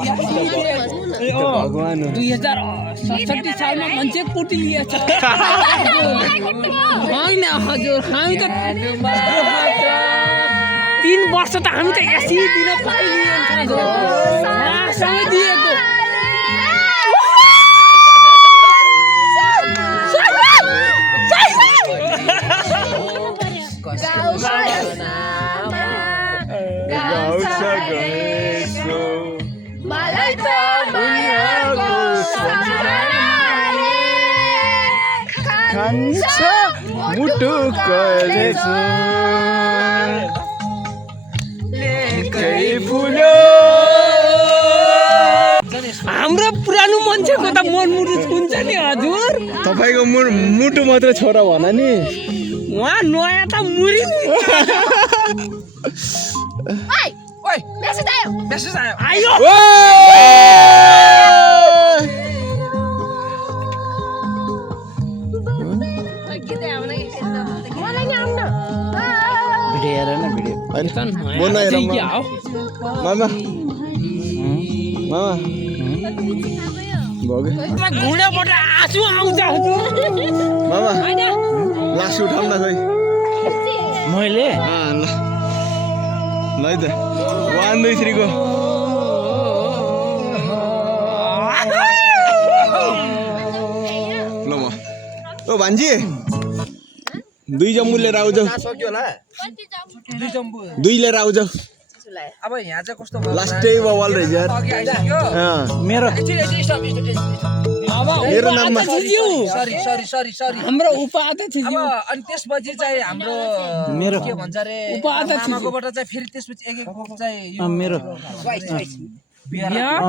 भगवान 2067 सालमा मान्छे कोटी लिएछ होइन हजुर हामी त 3 वर्ष त हामी त एसी दिन पाइलिन्छ सँगै दिएको मलाई त मायाको खान्छ मुटु कलेज फुल्यो हाम्रो पुरानो मान्छेको त मनमुटु हुन्छ नि हजुर तपाईको मुटु मात्र छोरा भन नि उहाँ नयाँ त मुरी मेसेज आयो आयो भिडियो हेर न भिडियो बोल्न हेर मामा मामा भोगे घुँडाबाट आँसु आउँछ मामा लास उठाउन न खै मैले ल ल है त 1 2 3 गो ल म ओ भान्जी 2 जम्बु लिएर आउ जाऊ सक्यो होला 2 जम्बु 2 लिएर आउ जाऊ अब यहाँ चाहिँ कस्तो लास्टै बवाल रहेछ यार अघि आइसक्यो मेरो मेरो नाममा सरी हाम्रो उपाध्यक्ष अब अनि त्यसपछि चाहिँ हाम्रो मेरो के भन्छ रे उपाध्यक्ष आमाकोबाट चाहिँ फेरि त्यसपछि एक चाहिँ मेरो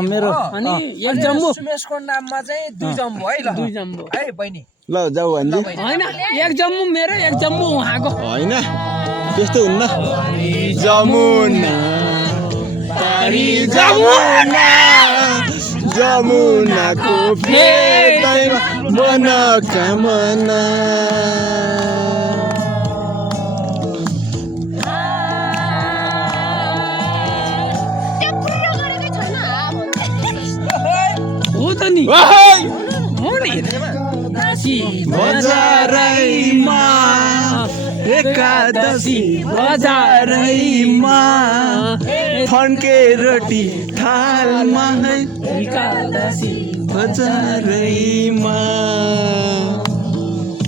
मेरो अनि एक जम्बु सुमेशको नाममा चाहिँ 2 जम्बु है ल 2 जम्बु है बहिनी ल जाऊ भान्जी हैन एक जम्बु मेरो एक जम्बु उहाँको हैन त्यस्तो हुन्न जमुना पारी जमुना जमुनाको फेदैमा मनोकामना हो त नि हो नि बजारैमा एकादशी बजारैमा फन्के रोटी थालमा है एकादशी बजारैमा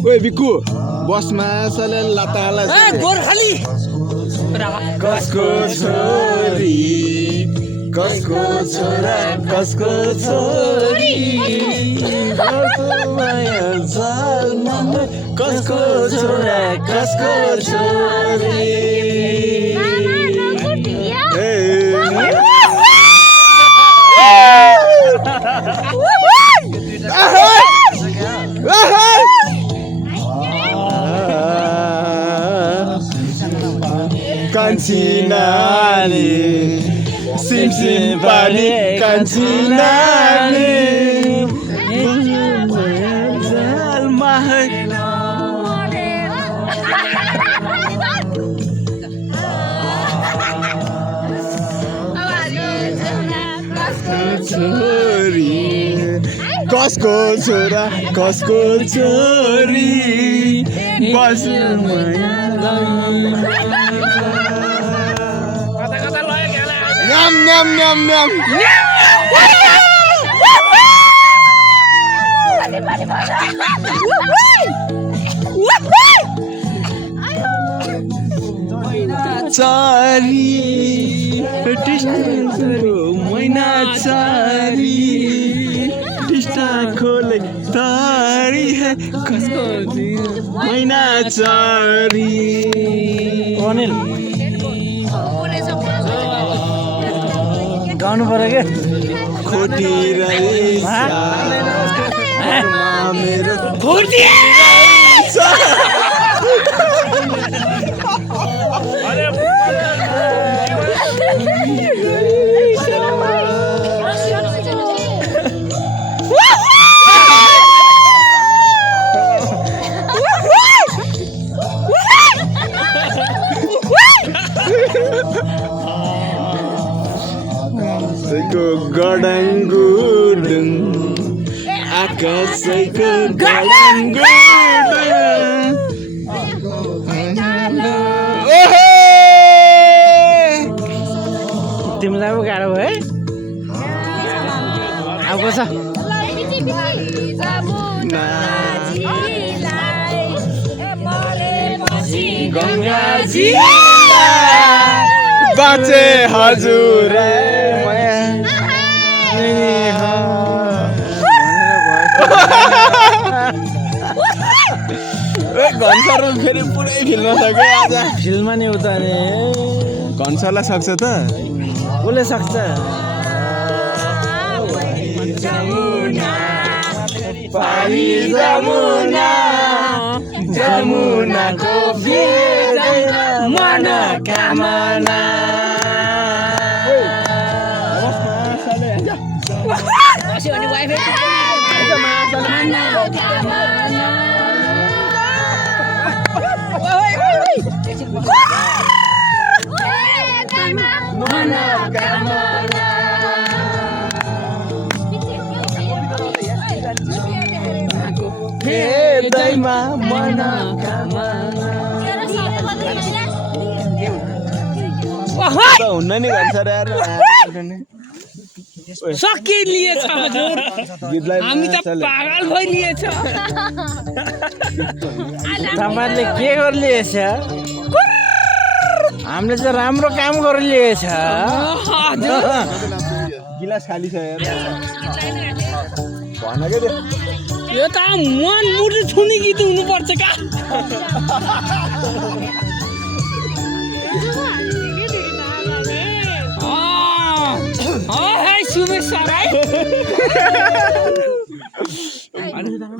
ओए बिकु बसमा सले लाताला ए गोर्खाली कसको छोरी कसको छोरा कसको छोरी कसको माया जालमा कसको छोरा कसको छोरी कान्छीनाले सिमसिम पानी कान्छीनाले जालमा छोरी कसको छोरा कसको छोरी बस्नु Nyam nyam nyam nyam. Cari मैना चारी टिस्टा खोले तारी है कसको मैना चारी अनिल गाउनु पर्यो के खोटी रहेछ मेरो खोटी गडङ्गुडुङ आकाशैको गडङ्गुडुङ ओहे तिमीलाई पो गाह्रो भयो है अब छ गङ्गाजी बाचे हजुर घनसर फेरि पुरै फिल्म सक्यो आज फिल्ममा नि उता नि घनसरलाई सक्छ त कसले सक्छ पारी जमुना जमुनाको मनोकामना हृदयमा मनोकामना हुन्न नि घनसर यार सकिलिएछ हजुर हामी त पागल भइलिएछ तपाईँले के गरिलिएछ हामीले चाहिँ राम्रो काम गरिलिएछ गिलास खाली छ यार भन के यो त मन मुटु छुने गीत हुनुपर्छ का सुमेश सर है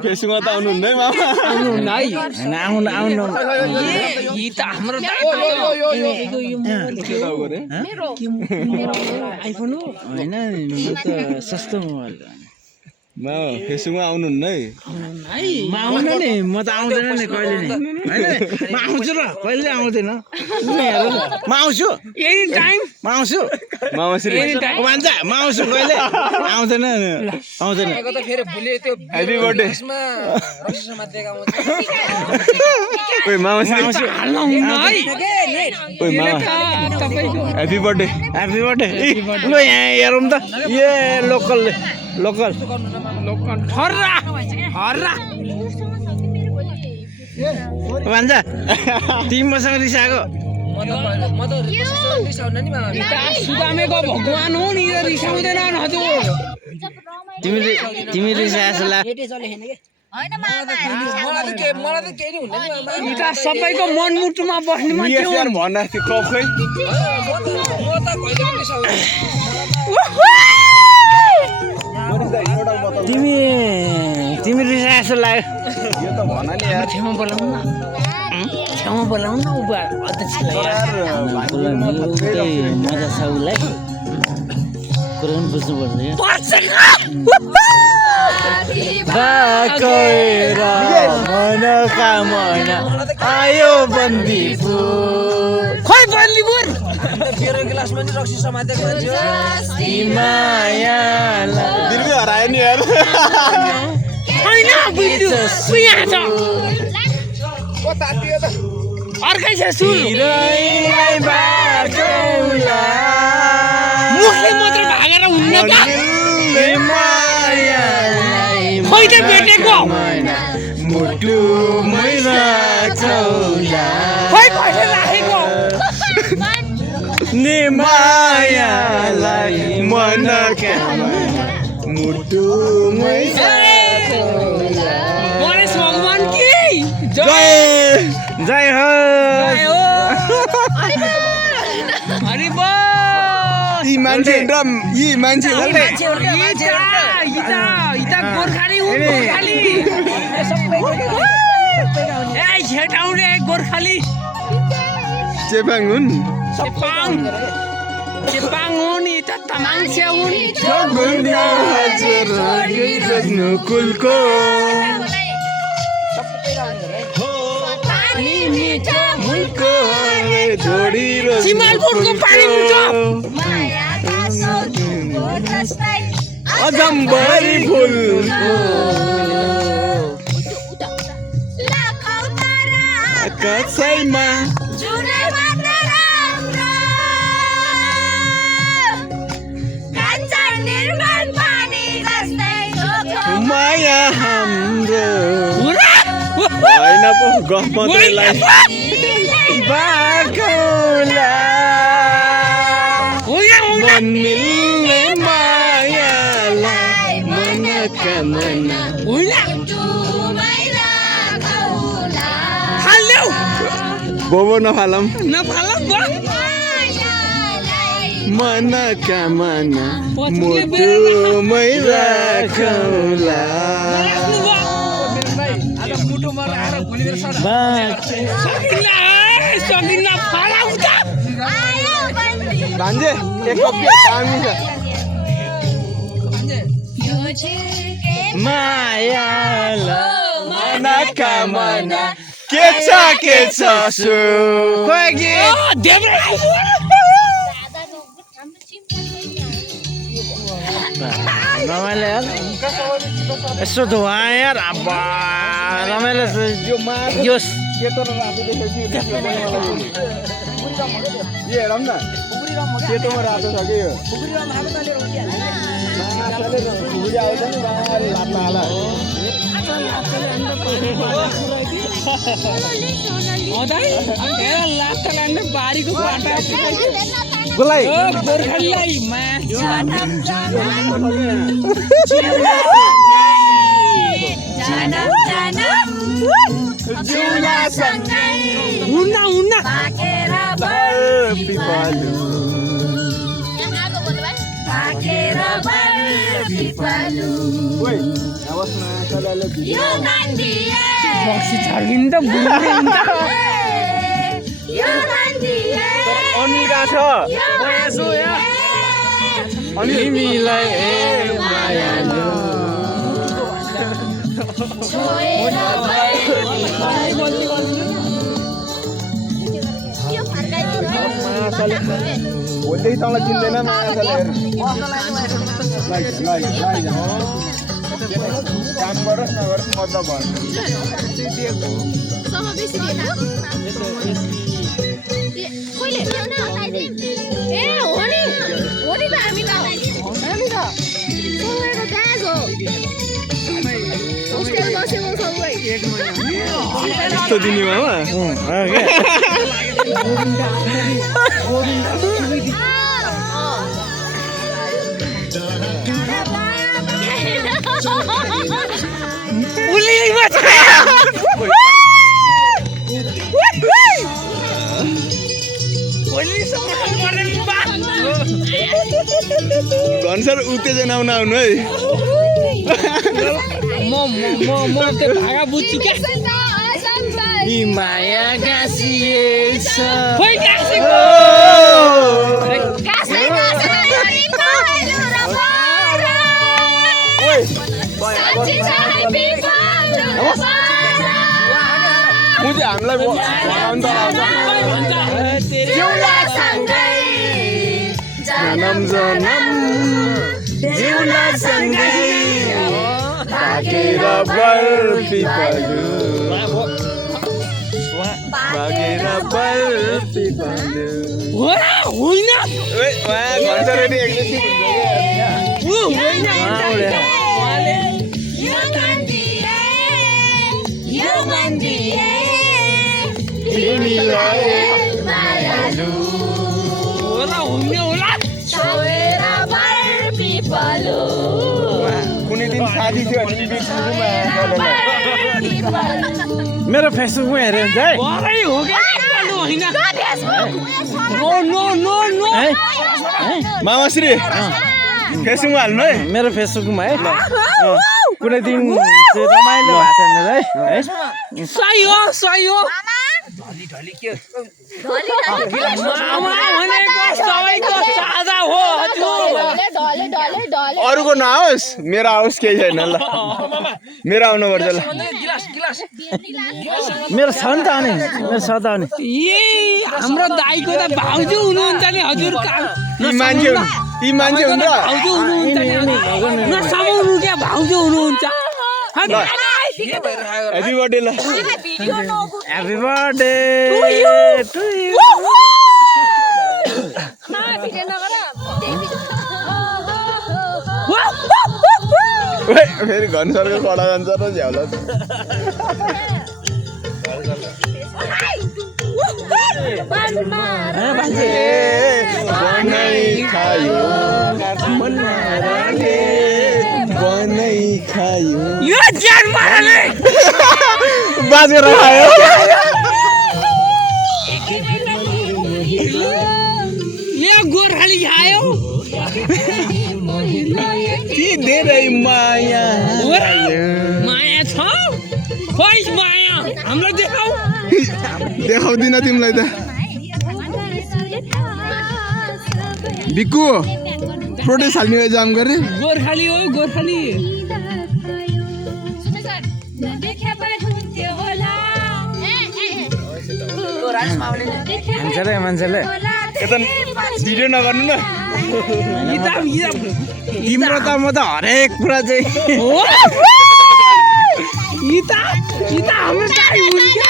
फेसबुकमा त आउनुहुन्न है मामा आउनुहुन्न है आउनु यी त हाम्रो आइफोन हो होइन त सस्तो मोबाइल फेसबुकमा आउनुहुन्न है म आउन नि म त आउँदैन नि कहिले नि होइन म आउँछु र कहिले आउँदैन म आउँछु एनी टाइम म आउँछु भन्छ म आउँछु कहिले आउँदैन आउँदैन ह्यापी बर्थडे ह्यापी बर्थडे ल यहाँ हेरौँ त ए लोकल हर्रा भन्छ तिमी मसँग रिसाएको सुदामेको भगवान हो नि रिसाउँदैन हजुर तिमी रिसाएको सबैको मनमुटुमा बस्नेमा तिमी रिसा जस्तो लाग्यो छेउमा बोलाउनु न उभा अध्यक्षलाई मजा छ उसलाई कुरा पनि बुझ्नु पर्छ मनोकामना आयो बन्दीपुर खोइ बन्दीपुर हरायो नि यार अर्कै छ सुर मुखले मात्र भागेर हुन्न त खोइ त भेटेको मुटु मैला चौला खोइ कसले राखेको नि मायालाई मनोकामना मुटु मैला गणेश भगवान की जय जय हो हरि बोल यी मान्छे गोर्खाली छेटाउने गोर्खाली चेपाङ हुन् चेपाङ हुन् त तामाङसे हुन् कुलको सिमालपुरको पानी मिठो अजम्बरी फुल कसैमा माया हाम्रो होइन पो गफ मात्रैलाई बाकौला मन मिल्ने मायालाई मनका मना बोबो नफालम मनका मना मुटुमै राखौला भान्जे एक कपी दामी छ मायाला मनका मना के छ सु रमाइलो यार यसो धुवा यार अब रमाइलो यो सेतो र रातो देखेपछि यो हेरौँ न सेतोमा रातो छ कि यो खुकुरी आउँछ नि लात्न हाल बारीको बाटा गोलाई गोर्खालीलाई अनिल कहाँ छ तिमीलाई भोलिदेखि तँलाई चिन्दैन काम गरोस् नगरोस् मतलब यस्तो दिने मामा घनसर उत्तेजना आउनु है म त्यो भागा बुझ्छु क्या माया गाँसिएछ जनम जनम जिउला सँगै भागेर बर्फी पल्यो भागेर बर्फी पल्यो होइन घन्टा रेडी एग्रेसिभ हुन्छ कुनै दिन साथी थियो भने मेरो फेसबुकमा हेऱ्यो हुन्छ है मामाश्री फेसबुकमा हाल्नु है मेरो फेसबुकमा है कुनै दिन चाहिँ रमाइलो भएको छैन है सही हो अरूको नआओस् मेरो आओस् केही छैन ल मेरो आउनुपर्छ ल मेरो छ नि त आउने मेरो छ त आउने हाम्रो दाइको त भाउजू हुनुहुन्छ नि हजुर मान्छे ती मान्छे हुन् र भाउजू हुनुहुन्छ नसमाउनु क्या भाउजू हुनुहुन्छ ह्यापी बर्थडे ल ह्यापी बर्थडे टु यु फेरि घनसरको कडा जान्छ र झ्याउला बनाइ खायो यो ज्यान मारले बाजेर खायो यो गोर्खाली खायो ती धेरै माया माया छ खोइ माया हाम्रो देखाउ देखाउँदिन तिमीलाई त बिक्कु प्रोटेस्ट हाल्ने जाम गरे गोर्खाली हो गोर्खाली मान्छेले यता भिडियो नगर्नु न तिम्रो त म त हरेक कुरा चाहिँ हाम्रो दाइ हुन्छ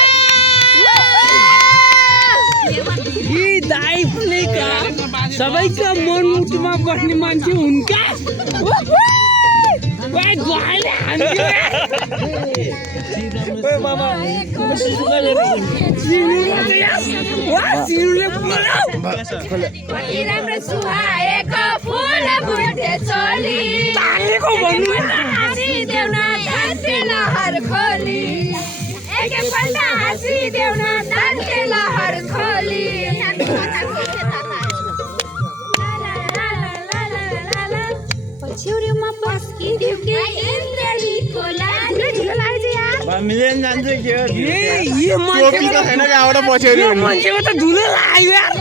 यी दाइ पनि सबैको मनमुटुमा बस्ने मान्छे हुन् क्या मिलियन जान्छ के हो टोपी त छैन कहाँबाट पछ्यौरी मान्छेको त धुलो लाग्यो यार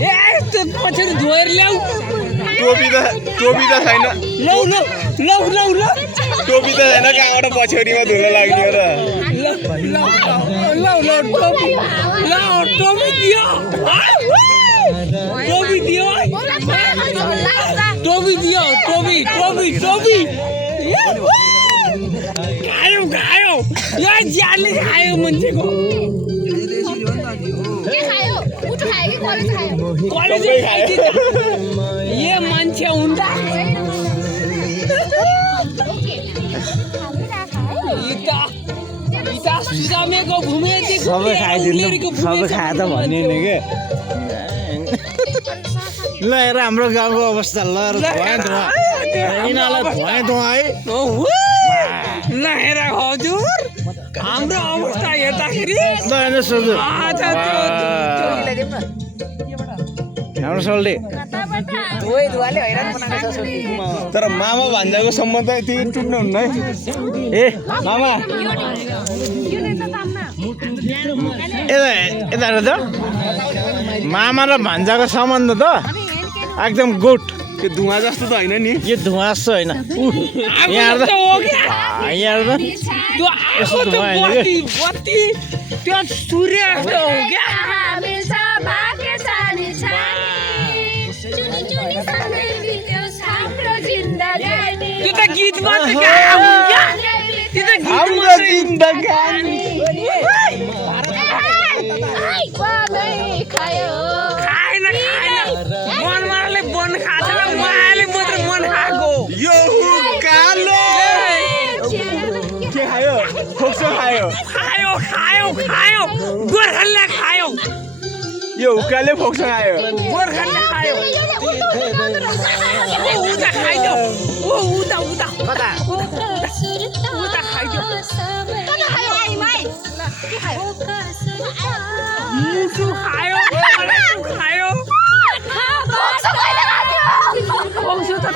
ए त्यो पछाडि धोएर ल्याऊ टोपी त छैन लौ लौ लौ लौ लौ टोपी त छैन कहाँबाट पछ्यौरीमा धुलो लाग्ने हो र लौ लौ टोपी लौ टोपी दियो टोपी दियो टोपी दियो टोपी टोपी टोपी खायो खायो यो ज्यानले खायो मान्छेको कलेज ये मान्छे हुँदा सुजामेको भूमि सबै खाइदिनु सबै खाए त भन्ने नि के ल हेर हाम्रो गाउँको अवस्था ल यिनीहरूलाई धुवा है ल हेर हजुर हाम्रो अवस्था हेर्दाखेरि ल हेर्नु सोध्नु हाम्रो सोल्टी तर मामा भान्जाको सम्बन्ध यति टुट्नु हुन्न है ए मामा यता हेर त मामा र भान्जाको सम्बन्ध त एकदम गुड त्यो धुवा जस्तो त होइन नि यो धुवा जस्तो होइन यहाँ त त्यो बत्ती त्यो सूर्य जस्तो हो क्या त्यो त गीतमा त क्या त्यो त हाम्रो जिन्दगानी खाएन मन मारले बन खाछ मायाले मात्र मन खाएको यो कालो के खायो खोक्सो खायो खायो खायो खायो गोर्खाले खायो यो हुक्काले फोक्सो खायो गोर्खाले खायो उता खाइदियो उता उता कता उता खाइदियो मुसु खायो खायो फोक्सो त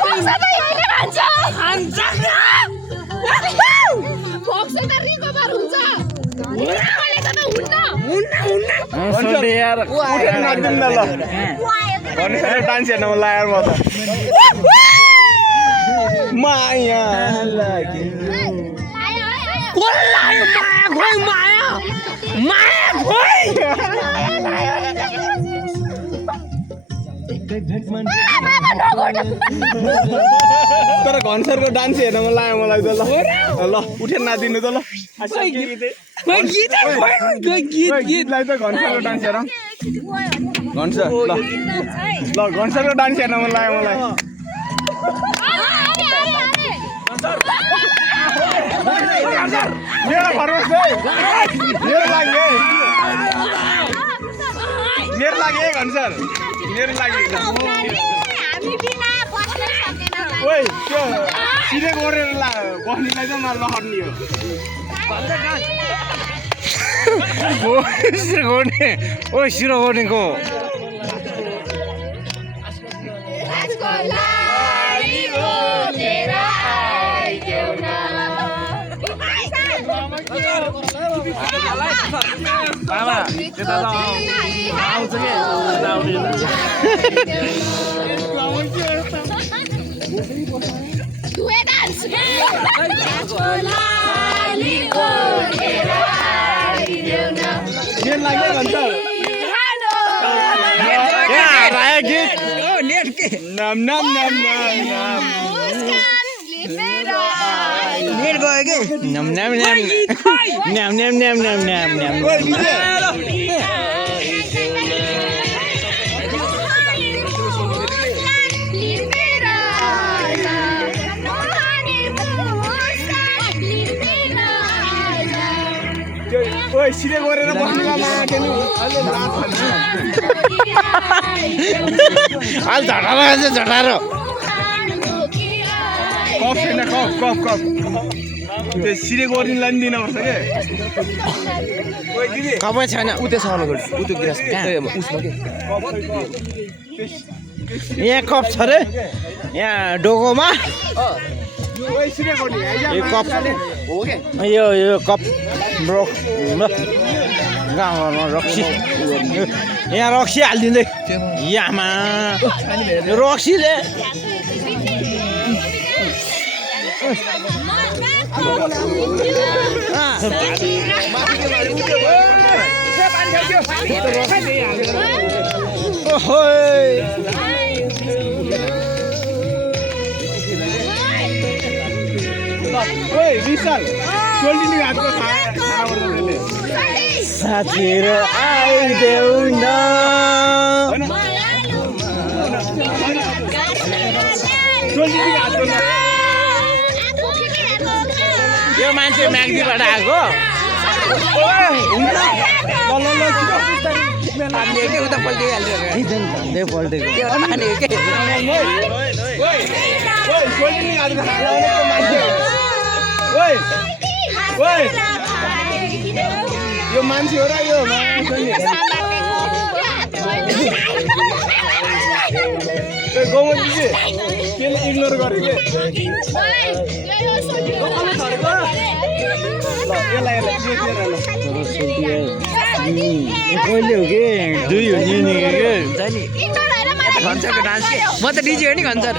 खान्छ यार उठेर नाच्दिउँ न ल भनेर डान्स हेर्न मन लाग्यो म त माया लाग्यो माया खोइ तर घनसरको डान्स हेर्न मन लाग्यो मलाई त ल उठेर नाचिदिनु त ल गीतलाई त घनसरको डान्स हेरौँ घनसर ल घनसरको डान्स हेर्न मन लाग्यो मलाई मेरो फर्मस मेरो लागि है घनसर मेरो लागि ओइ त्यो सिधै गरेर बस्नेलाई चाहिँ मलाई लहर्ने हो सिरो गर्नेको बाबा त्यता त आउँछ के नाम नाम नाम नाम नेट गयो के नम नम नम नम नम नम नम नम नम ओइ सिधै गरेर बस्नुमा माटेनु हाल झटारो झटारो कफ छैन कफ त्यो सिधै गरिनलाई पनि दिनुपर्छ के ओइ दिदी कपै छैन उतै साउनु गर्छ उतै गिलास उसमा के यहाँ कप छ रे यहाँ डोकोमा ओइ सिधै गर्ने यो कप हो के यो कप गाउँमा रक्सी यहाँ रक्सी हालिदिँदै यामा रक्सीले ओइ विशाल सोल्टिनी हातको खाना गर्दै साथीहरू आइदेऊ न सोल्टिनी हातको यो मान्छे म्याग्दीबाट आएको उता पल्टिहाल्यो पल्टेको ओइ सोल्टिनी हातको खाना बनाएको मान्छे ओइ ओइ यो मान्छे हो र यो गाउँमा दिदी केले इग्नोर गरेको कहिले हो कि दुई हो नि घन्सरको डान्स के म त डिजे हो नि घन्सर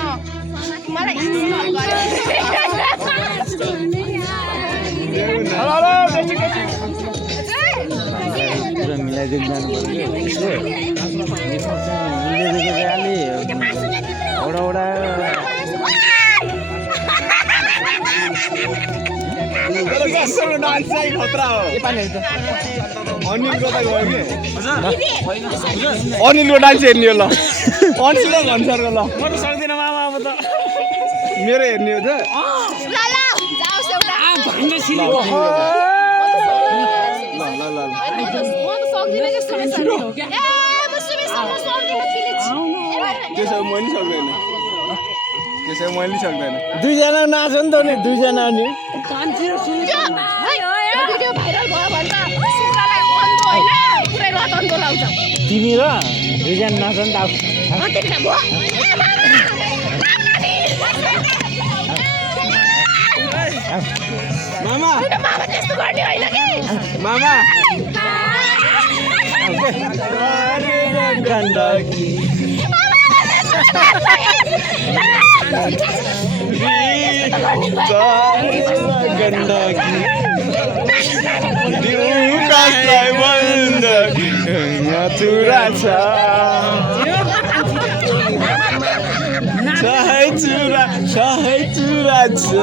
पुरा मिलाइदिनु जानु पर्यो डान्स चाहिँ खतरा हो अनिलको त गयो कि अनिलको डान्स हेर्ने हो ल अनिल र घनसरको ल म त सक्दिनँ मामा अब त मेरो हेर्ने हो त त्यसो मैले सक्दैन दुईजना नाच्यो नि त नि दुईजना नि तिमी र दुईजना नाच नि त मामा मामा गण्डकी गण्डकी दिउकासलाई बन्द मथुरा छ छ है चुरा छ